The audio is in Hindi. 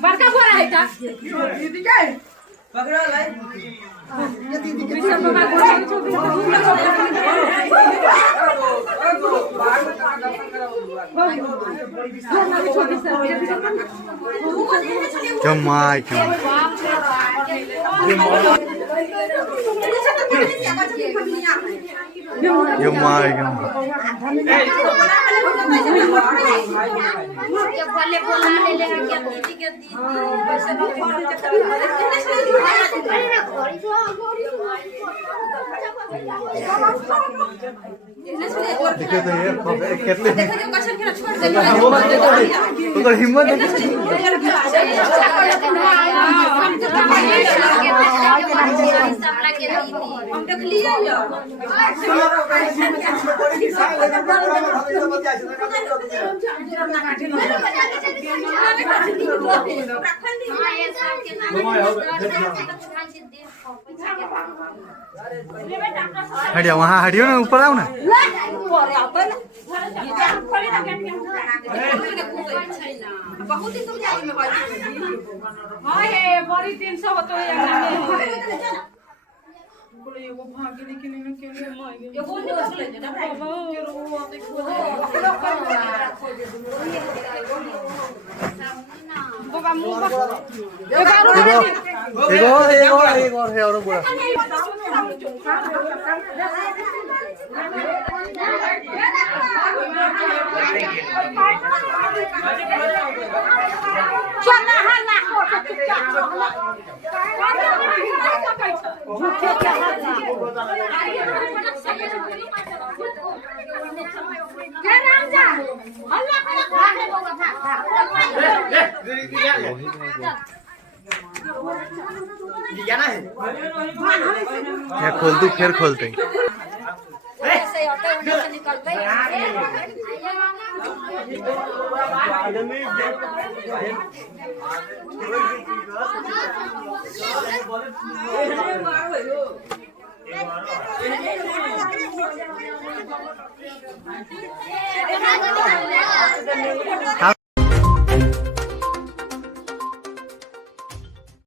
बड़का बोरा है का दीदी के पकड़ा लाई ये दीदी के जमाई जमाई बोले बोला ले लेगा क्या दीदी के दीदी देखो तो ये कितने तो हिम्मत हम देख लिया हटिया वहाँ हटियो ना ऊपर आओ ना बहुत ही समझाई में हां ये बड़ी 300 होतो है बोले वो भाग लेकिन इन्हें क्यों नहीं मार गए ये बोल दे ले ना बाबा ये रो देखो बाबा मुंह एक और है और पूरा चला हल्ला हो झूठे क्या क्या राम जा हल्ला भागे बोला था ये ना है क्या खोल तू फिर खोलते ऐसे होते हैं से निकलते हैं